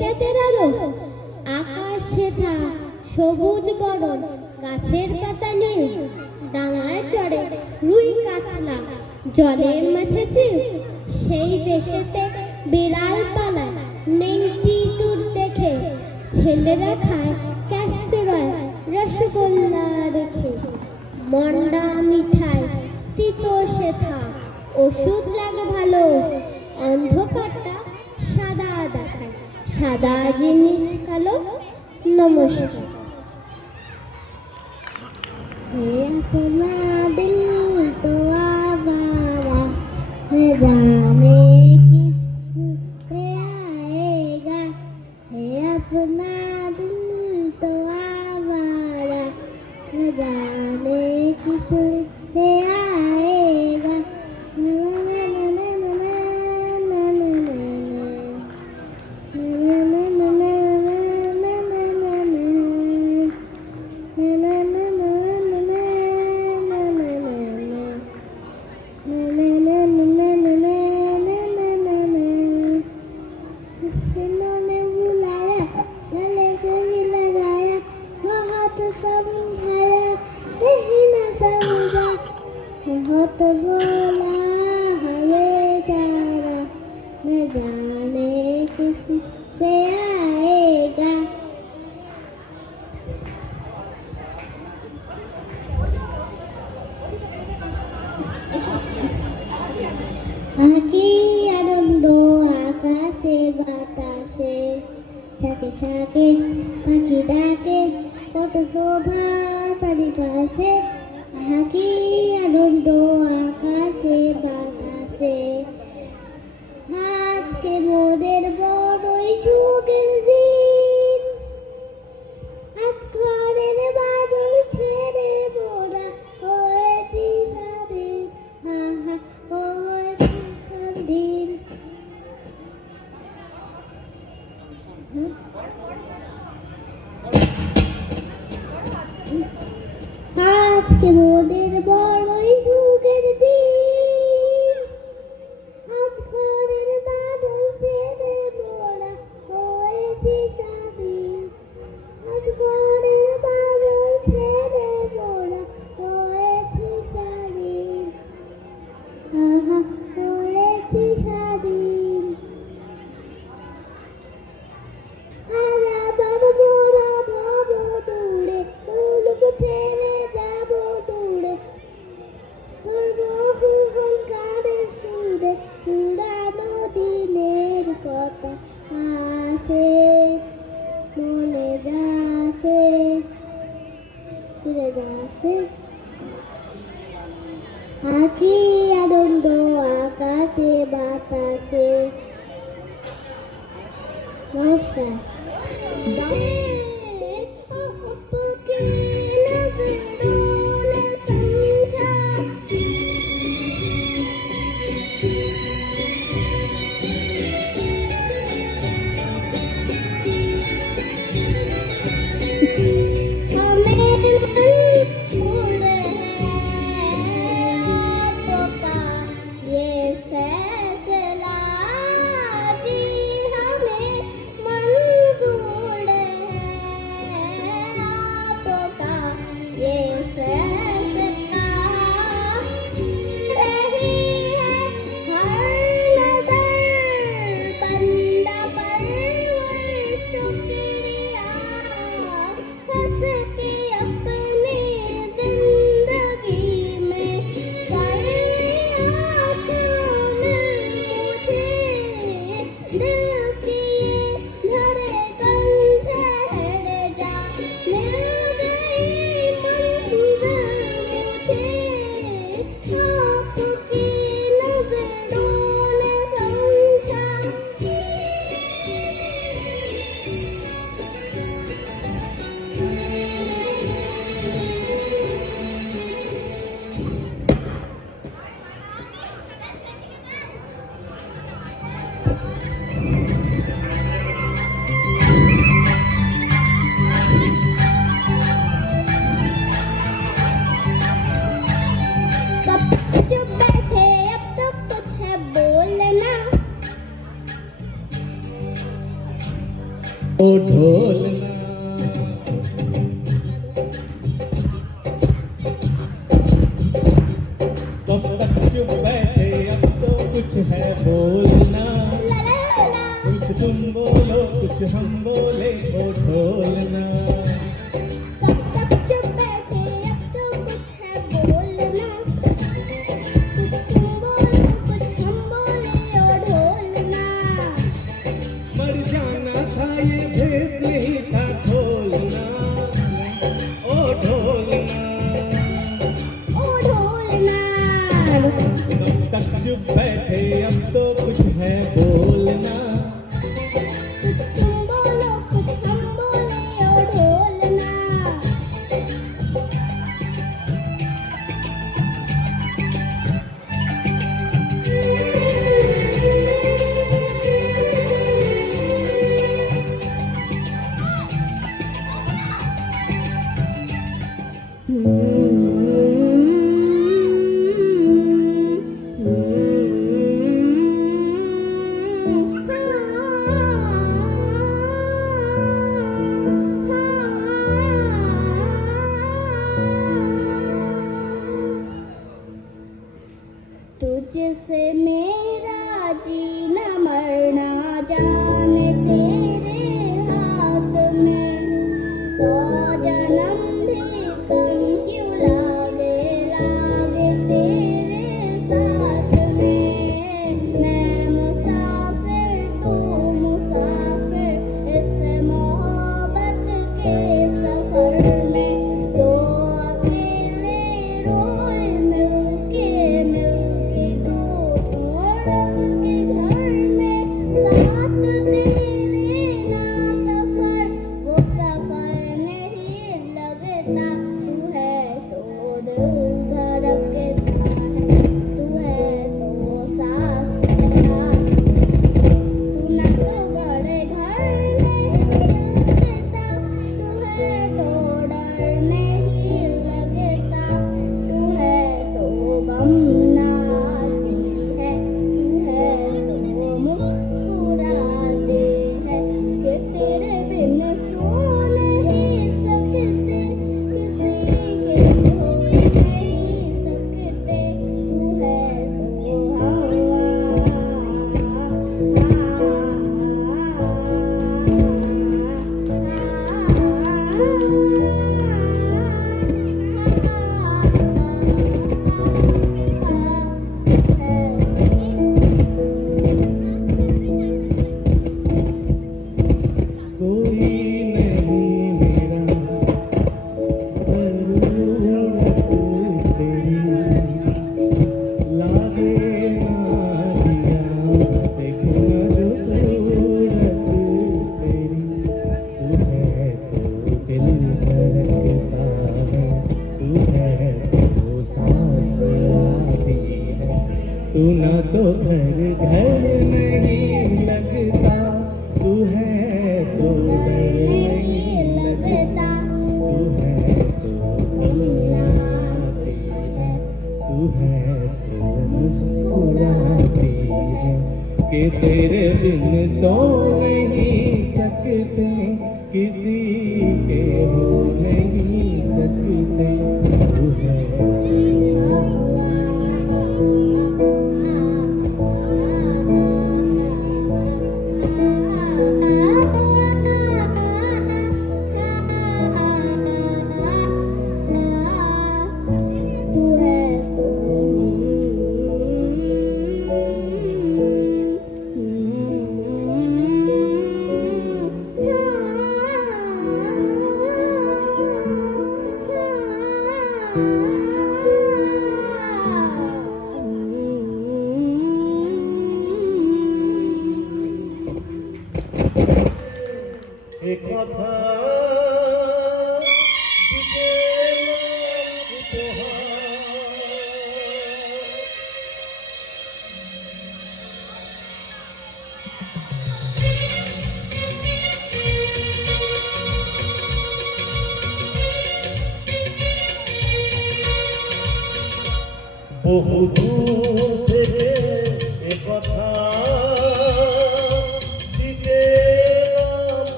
চাঁদের আলো, আকাশ সেথা সবুজ বরণ, গাছের পাতা নীল, ডাঙায় চড়ে রুই কাতলা, জলের মাঝে চিল, সেই দেশেতে বিড়াল পালায় নেংটি ইঁদুর দেখে, ছেলেরা খায় ক্যাস্টরয় রসগোল্লা রেখে, মন্ডা মিঠাই তিতো সেথা, ওষুধ লাগে ভালো, অন্ধকারটা সাদা দেখায়, সাদা জিনিস কালো। নমস্কার। है अपना दिल तो आवारा है, जाने किससे आएगा। है अपना दिल तो आवारा है, जाने किससे आएगा। बहुत बोला हमें जाना, न जाने किससे आएगा। আকি আনন্দ আকাশে বাতাসে, সাথে সাথে পাখি ডাকে কত শোভা চারিপাশে। আকি আনন্দ আকাশে বাতাসে, আজকে মোদের বড়ই সুখের দিন। আজ ঘরের বাদল ছেড়ে মোরা হয়েছি স্বাধীন, আহা হয়েছি স্বাধীন। আজকে মোদের বড়ই সুখের দিন। আজ ঘরের বাদল ছেড়ে মোরা হয়েছি স্বাধীন। আজ ঘরের বাদল ছেড়ে মোরা হয়েছি স্বাধীন, আহা হয়েছি স্বাধীন। আরা বাবা মোরা ভাব দূরে, উলুক ছেড়ে যাব দূরে, করবো হুল গানের সুরে, পুরানো দিনের কথা আছে মনে যাচ্ছে, ফিরে যাচ্ছে। আকি আনন্দ আকাশে বাতাসে। নমস্কার। ओ ढोलना कब तक चुप बैठे अब तो कुछ है बोलना कुछ तुम बोलो कुछ हम बोले ओ ढोलना कब तक चुप बैठे अब तो कुछ है बोलना कुछ तुम बोलो कुछ हम बोले ओ ढोलना मर जाना था ये भेद नहीं था खोलना ओ ढोलना कब तक चुप बैठे अब तो कुछ है बोलना कुछ तुम बोलो कुछ हम बोले ओ ढोलना तुझसे मेरा जीना मरना जाने तेरे हाथ में 100 जन्म भी कम क्यों लागे तेरे साथ में मैं मुसाफिर तू मुसाफिर इस मोहब्बत के सफर में दो अकेले रोए मिलके दो औरत के घर में साथ तेरे ना सफर वो सफर नहीं लगता तू है तो दिल धड़कता है तू है तो सांस लेता तू ना तो बड़े घर नहीं लगता तू है तो डर नहीं लगता तू है तो गम ना आती है तू है तो मुस्कुराते हैं कि तेरे बिन सो नहीं सकते किसी के हो नहीं सकते तू है तो कोई नहीं मेरा ज़रूरत तेरी लागे ना दिया देखो ना जो सूरत तेरी तू है तो दिल धड़कता है तू है तो सांस आती है तू ना तो घर नहीं लगता तू है तो डर नहीं लगता तू है तो मुस्कुराती है तू है तो मुस्कुराती है कि तेरे बिन सो नहीं सकते किसी के हो नहीं सकते तू है तू है तो एक কথা দিতে উপহার বহু দূর থেকে এ কথা দিতে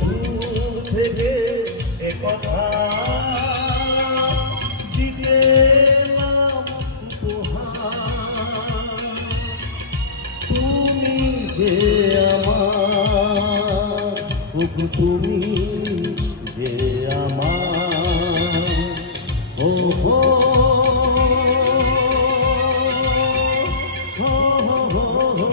দূর থেকে এ কথা দিতে এলাম উপহার। তুমি যে আমার, ওগো তুমি যে আমার, ও হো হো হো হো।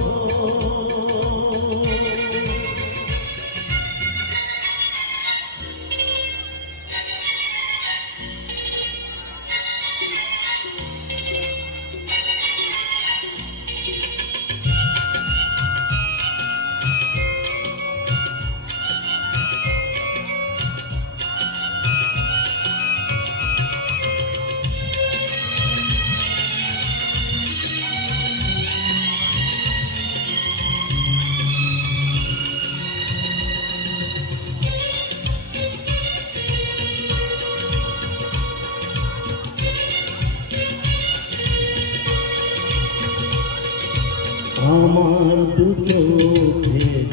আমার দুটো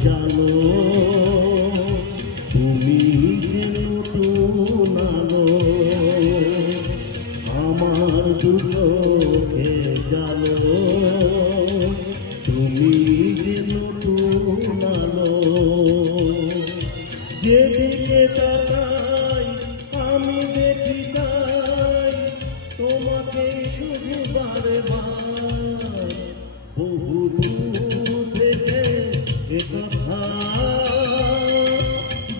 জানো তুমি যে নতুন আলো, আমার দুটো জানো তুমি যে নতুন আলো। যেদিকে তাকাই আমি দেখি তাই তোমাকে শুধু বারে বার, বহু দূর থেকে এ কথা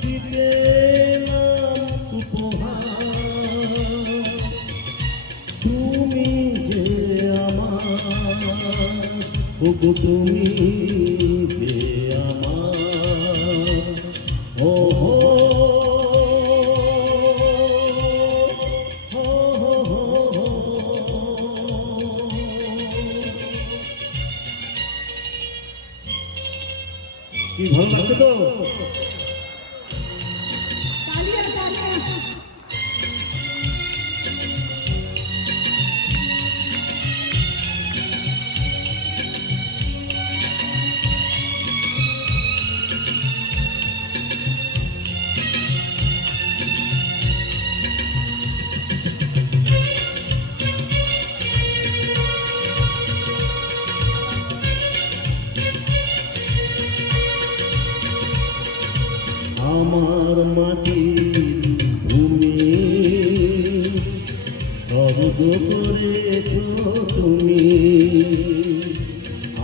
দিতে এলাম উপহার। তুমি যে আমার, ওগো তুমি যে আমার, ও হো হো হো হো। কি ভালো লাগছে তো? আমার মাটির ভূমি স্বর্গ করেছ তুমি,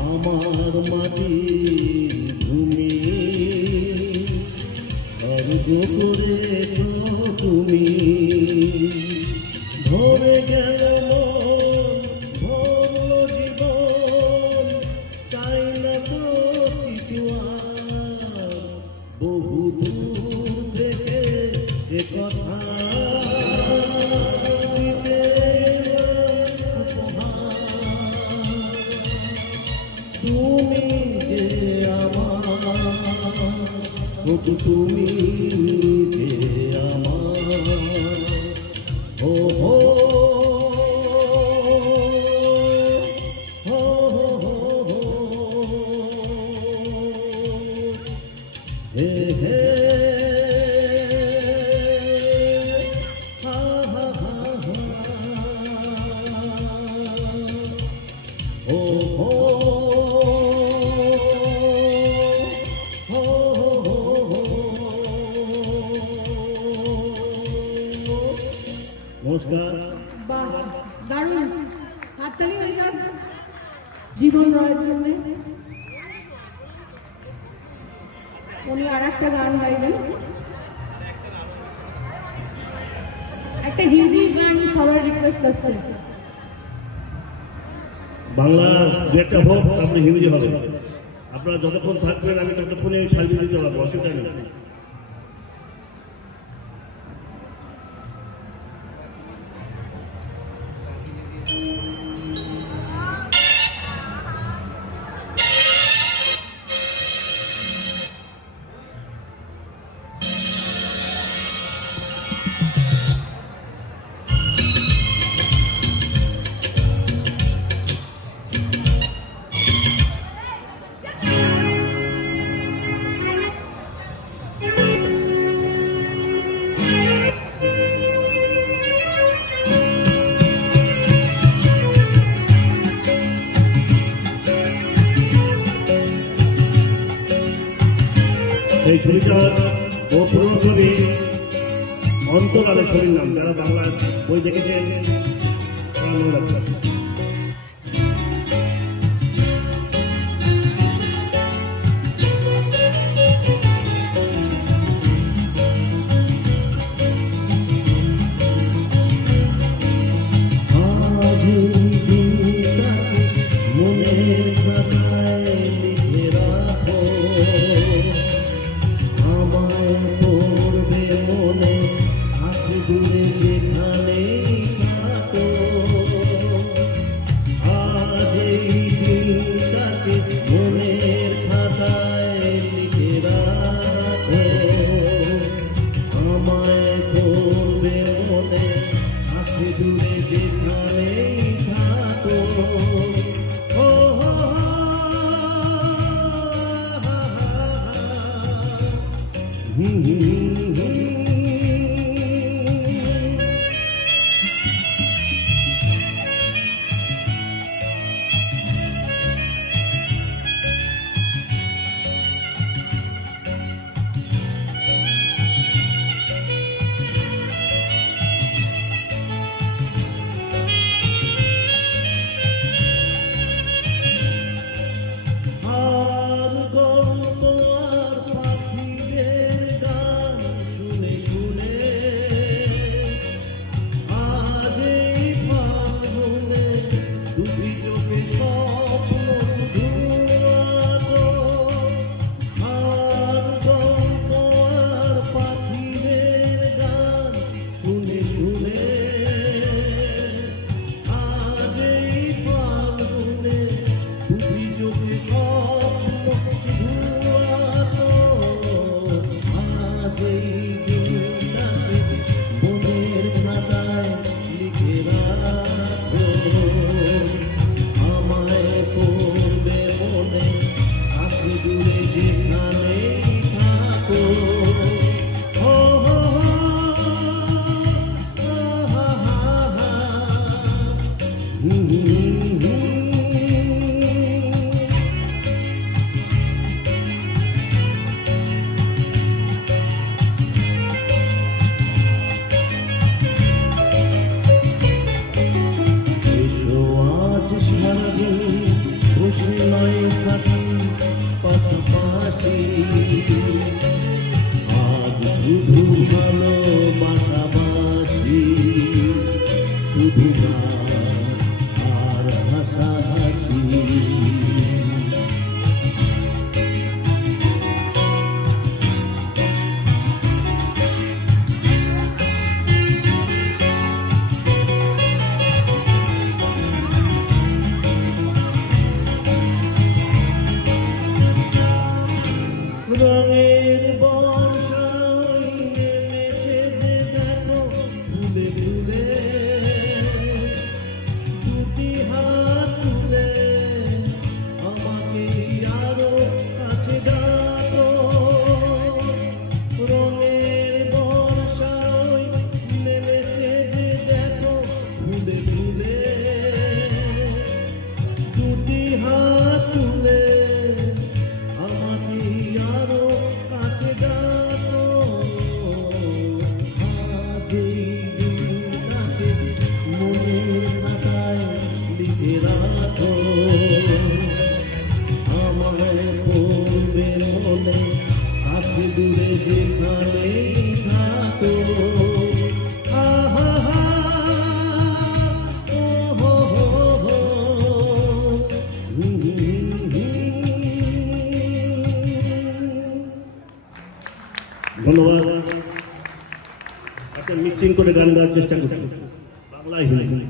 আমার মাটির ভূমি স্বর্গ করেছ তুমি। ভরে গেল মন, ভরল জীবন, চাই না তো কিছু আর, বহু দূর থেকে এ কথা দিতে এলাম উপহার। তুমি যে আমার, ওগো তুমি যে আমার, ও হো হো হো হো। হে হে হা হা হা হা। ও হো হো হো হো। নমস্কার। বাহ, দারুণ হাততালি হয়ে যাক জীবন রয়ের জন্য। উনি আর একটা গান গাইবেন, একটা হিন্দি গান সবার রিকোয়েস্ট আসছে। বাংলা দু একটা হোক, তারপরে হিন্দি হবে। আপনারা যতক্ষণ থাকবেন আমি ততক্ষণে সাজিয়ে দিতে পারবো, অসুবিধা নেই। সেই ছবিটার ও পুরনো ছবি অন্তকালে ছবির নাম, যারা বাংলা বই দেখেছেন তারা মনে রাখবেন। ধন্যবাদ। একটা মিক্সিং করে গান গাওয়ার চেষ্টা করছি, বাংলায় হিন্দি।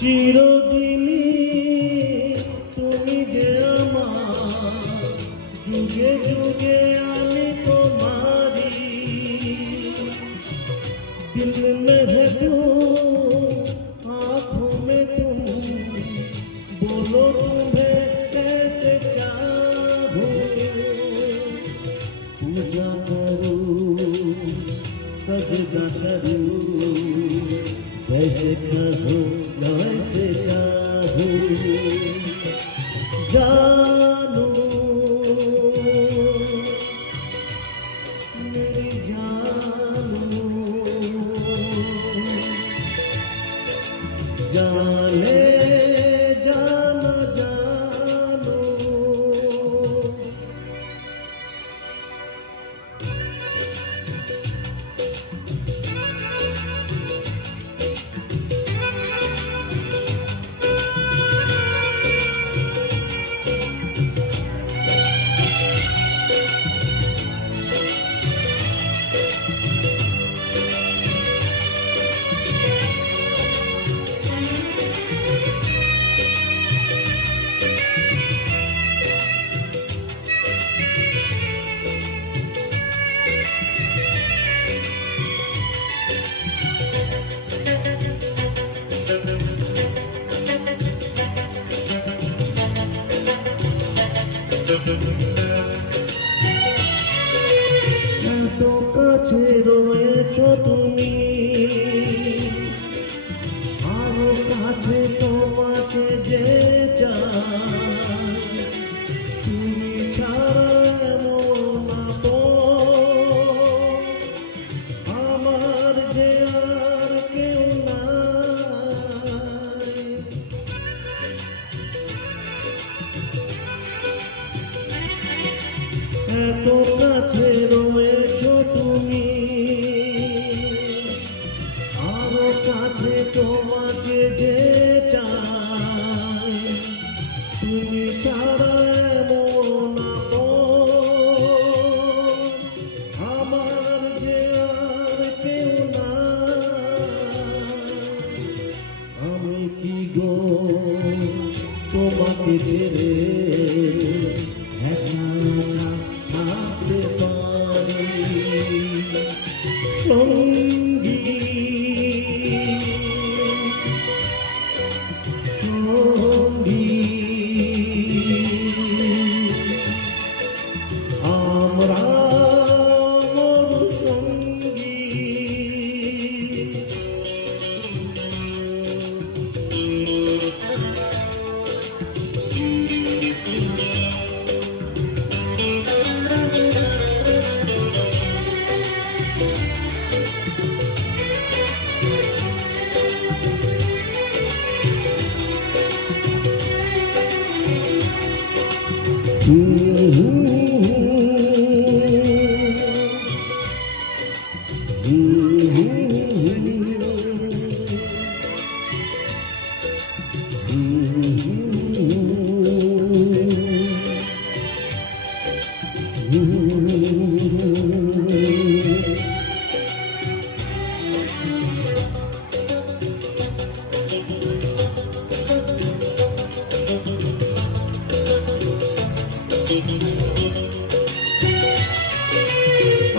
চিরদিনই তুমি যে আমার, যুগে যুগে আমি তোমারি। दिल में है तू, आँखों में तुम, बोलो तुम्हें कैसे चाहूं। पूजा करूं, सजदा करूं, वैसे कहो वैसे चाहूं। जानू मेरी जानू, जाने जाना जानू। এত কাছে রয়েছো তুমি, আরো কাছে তোমাকে যে চাই। তুমি ছাড়া এমন আপন আমার যে আর কেউ নাই। এত কাছে রয়েছো তুমি, আরো কাছে তোমাকে যে চাই। তুমি ছাড়া এমন আপন আমার যে আর কেউ নাই। আমি কি গো তোমাকে ছেড়ে থাকতে পারি। সঙ্গী সঙ্গী আমরা মোর সঙ্গী।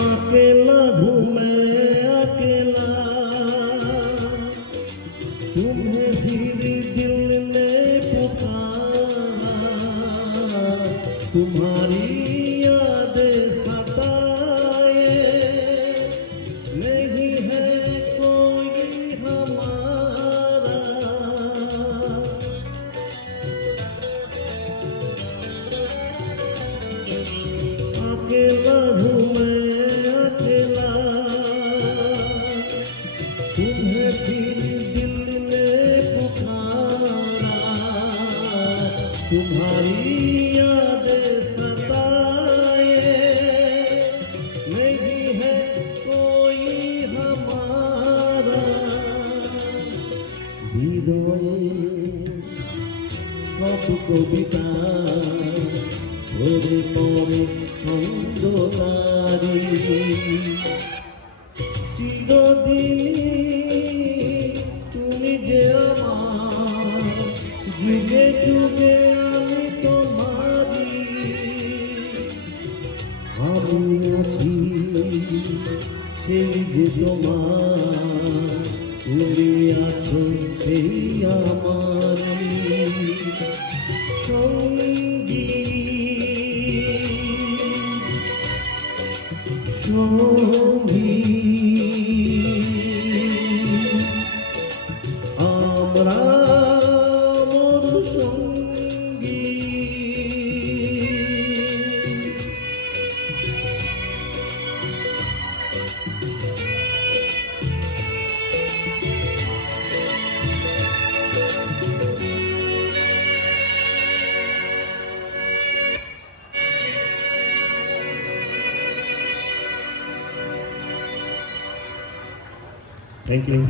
अकेला हूँ मैं अकेला, तुम्हें धीरे दिल ने पुकारा। तुम्हारी यादें सताए, नहीं है कोई हमारा। अकेला हूँ मैं अकेला, तुम्हें फिर दिल ने पुकारा। तुम्हारी यादें सताए, नहीं है कोई हमारा। हृदय सब कविता ভরে পড়ে অন্ধকারে। চিরদিন তুমি যে আমার, সেই যে তোমার, তুমি আছো সেই আমার সঙ্গী সঙ্গী। আমরা মোর সঙ্গী। Thank you.